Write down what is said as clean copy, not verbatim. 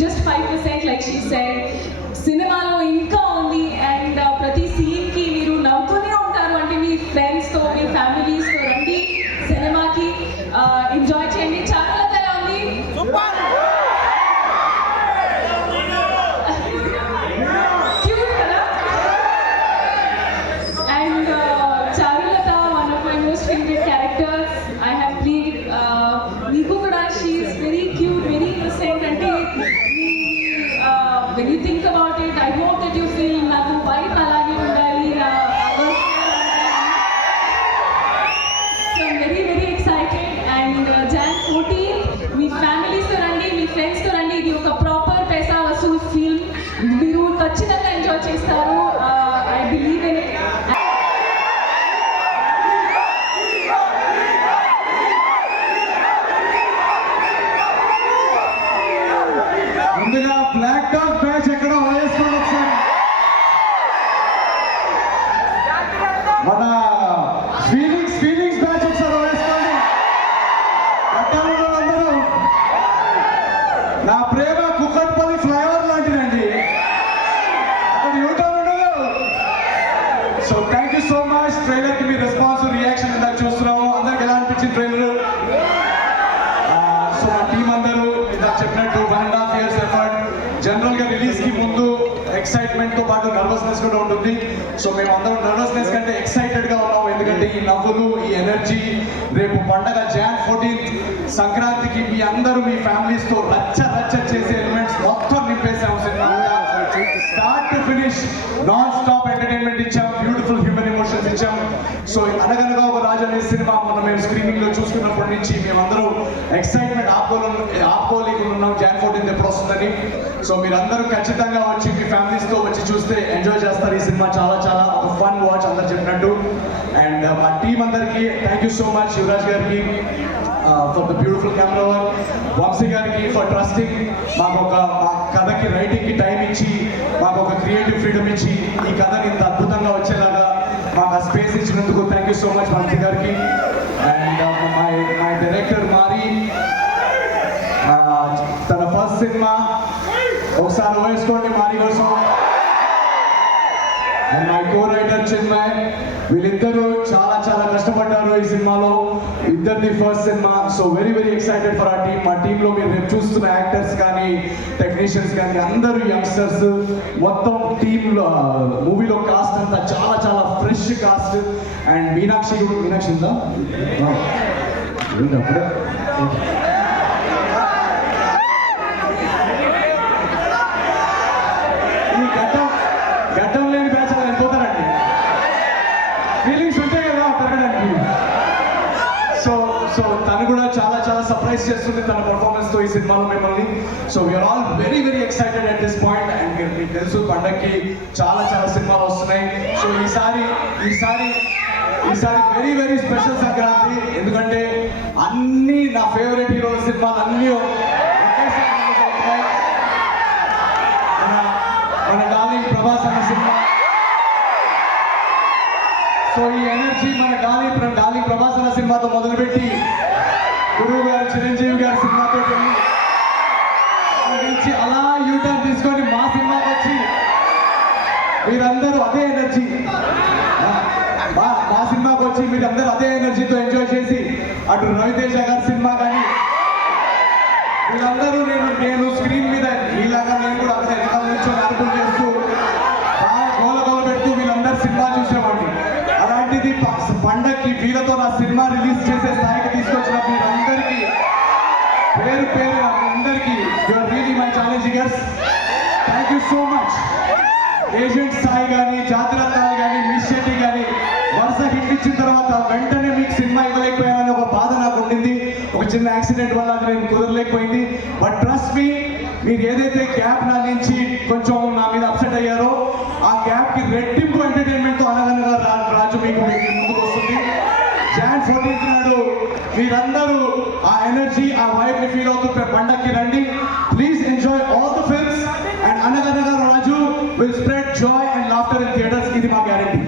just 5% like she said. సినిమాలో ఇంకా ఉంది అండ్ ప్రతి సీన్కి మీరు నవ్వుతూనే ఉంటారు. అంటే మీ ఫ్రెండ్స్తో మీ ఫ్యామిలీస్తో రండి సినిమాకి, ఎంజాయ్ చేయండి. చారులత ఎలా ఉంది? క్యూట్ కదా? And Charulata one of my most favourite characters I have played. మీకు కూడా she is very cute, very innocent. అంటే when you think about it, I hope that you feel నాకు వైఫ్ అలాగే ఉండాలి. So I'm very very excited and Jan 14 మీ ఫ్యామిలీస్తో రండి, మీ ఫ్రెండ్స్తో రండి. ఇది ఒక ప్రాపర్ పైసా వసూల్ ఫిల్మ్, మీరు ఖచ్చితంగా ఎంజాయ్ చేస్తారు. I believe in it. ముందుగా బ్లాక్ డాగ్ బ్యాచ్ ఎక్కడ వేసుకోండి ఒకసారి. మన ఫీలింగ్స్ బ్యాచ్ ఒకసారి వేసుకోండి. అందరూ నా ప్రేమ కుక్కట్పల్లి ఫ్లైఓవర్ లాంటిదండి, అక్కడ యూటర్న్ ఉండదు. So thank you so much. Trailer కి మీ రెస్పాన్స్ రియాక్షన్ ఇందాక చూస్తున్నాము. అందరికి ఎలా అనిపించింది ట్రైలర్? సో మా టీం అందరూ ఇందాక చెప్పినట్టు 1.5 years ఎఫర్ట్. జనరల్ గా రిలీజ్ కి ముందు ఎక్సైట్మెంట్ తో పాటు నర్వస్నెస్ కూడా ఉంటుంది. సో మేము అందరం నర్వస్నెస్ కంటే ఎక్సైటెడ్ గా ఉన్నాము, ఎందుకంటే ఈ నవ్వులు, ఈ ఎనర్జీ, రేపు పండగ Jan 14 సంక్రాంతికి మీ అందరూ మీ ఫ్యామిలీస్ తో రచ్చ చేసే ఎలిమెంట్స్ మొత్తం నింపేసాము. Cinema start to finish non stop entertainment ఇచ్చాం, బ్యూటిఫుల్ హ్యూమన్ ఎమోషన్స్ ఇచ్చాం. సో అనగనగా ఒక రాజు అనే సినిమా మనం మేము స్క్రీనింగ్ లో చూసుకున్నప్పటి నుంచి మేమందరూ ఎక్సైట్మెంట్ ఆపుకోలేకుండా ఉన్నాం Jan 14 ఎప్పుడు వస్తుందని. సో మీరందరూ ఖచ్చితంగా వచ్చి మీ ఫ్యామిలీస్ తో వచ్చి చూస్తే ఎంజాయ్ చేస్తారు. ఈ సినిమా చాలా ఒక ఫన్ వాచ్ అందరు చెప్పినట్టు. అండ్ మా టీం అందరికి thank you so much. Yuvraj గారికి for the beautiful camera work, Vamsi గారికి ఫర్ ట్రస్టింగ్, మాకు మా కథకి రైటింగ్ కి టైం ఇచ్చి మాకు ఒక క్రియేటివ్ ఫ్రీడమ్ ఇచ్చి ఈ కథని ఇంత అద్భుతంగా వచ్చేలాగా మాకు ఆ స్పేస్ ఇచ్చినందుకు thank you so much Vamsi గారికి. అండ్ మై డైరెక్టర్ మారి, తన ఫస్ట్ సినిమా, ఒకసారి వేసుకోండి మారి కోసం. And my co writer Chinmay, వీళ్ళిద్దరూ చాలా కష్టపడ్డారు ఈ సినిమాలో. ఇద్దరిది first cinema. So very excited for ఆ టీమ్. మా టీంలో మీరు రేపు చూస్తున్న యాక్టర్స్ కానీ టెక్నీషియన్స్ కానీ అందరూ యంగ్స్టర్స్. మొత్తం టీంలో మూవీలో కాస్ట్ అంతా చాలా ఫ్రెష్ కాస్ట్. అండ్ మీనాక్షి ఉందా? అప్పుడే గడ్డం లేని బ్యాచ్ అలా వెళ్ళిపోతారండి. ఫీలింగ్స్ ఉంటాయి కదా పెరగడానికి. సో తను కూడా చాలా సర్ప్రైజ్ చేస్తుంది తన పర్ఫార్మెన్స్ తో ఈ సినిమాలో మిమ్మల్ని. So we're all very excited at this point. And మీకు తెలుసు పండగకి చాలా సినిమాలు వస్తున్నాయి. సో ఈసారి వెరీ స్పెషల్ సంక్రాంతి, ఎందుకంటే అన్ని నా ఫేవరెట్ హీరో సినిమాలు అన్నీ మన డార్లింగ్ ప్రభాస్ అనే సినిమా. సో ఈ ఎనర్జీ మన డార్లింగ్ ప్రభాస్ అనే సినిమాతో మొదలుపెట్టి గురువు గారు చిరంజీవి గారి సినిమాతో నుంచి అలా యూటర్న్ తీసుకొని మా సినిమాకి వచ్చి మీరందరూ అదే ఎనర్జీ, మా సినిమాకి వచ్చి మీరందరూ అదే ఎనర్జీతో ఎంజాయ్ చేసి అటు రవితేజ గారి సినిమా కానీ వీళ్ళందరూ నేను స్క్రీన్ మీద ఇలాగా నేను కూడా అంత ఎనకాల నుంచొని అర్థం చేస్తూ గోల పెడుతూ వీళ్ళందరూ సినిమా చూసేవాడిని. అలాంటిది పండగకి వీళ్ళతో నా సినిమా రిలీజ్ చేసే స్థాయికి తీసుకొచ్చిన మీరందరికీ పేరు అందరికీ you are really my challengers. Thank you so much. Agent Sai కానీ, జాతిరత్నాలు కానీ, మిస్ శెట్టి కానీ వరుస హిట్ ఇచ్చిన తర్వాత వెంటనే మీకు సినిమా ఇవ్వలేకపోయానని ఒక బాధ నాకు ఉండింది. ఒక చిన్న యాక్సిడెంట్ వల్ల అది నేను కుదరలేకపోయింది. బట్ ట్రస్ట్ మీ, మీరు ఏదైతే గ్యాప్ నా నుంచి కొంచెం నా మీద అప్సెట్ అయ్యారో ఆ గ్యాప్ కి రెట్టింపు ఎంటర్టైన్మెంట్ తో అనగనగా రాజు మీకు ముందుకు వస్తుంది. Jan 14 నాడు మీరందరూ ఆ ఎనర్జీ, ఆ వైబ్ ని ఫీల్ అవుతూ పండక్కి రండి. Please enjoy all the films and అనగనగా రాజు will spread joy and laughter in theaters. ఇది మా గ్యారెంటీ.